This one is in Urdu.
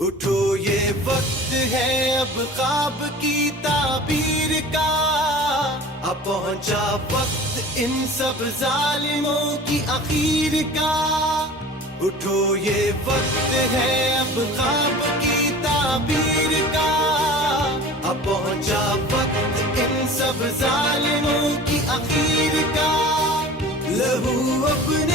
اٹھو یہ وقت ہے اب خواب کی تعبیر کا، اب پہنچا وقت ان سب ظالموں کی اخیر کا۔ اٹھو یہ وقت ہے اب خواب کی تعبیر کا، اب پہنچا وقت ان سب ظالموں کی اخیر کا۔ لہو اپنے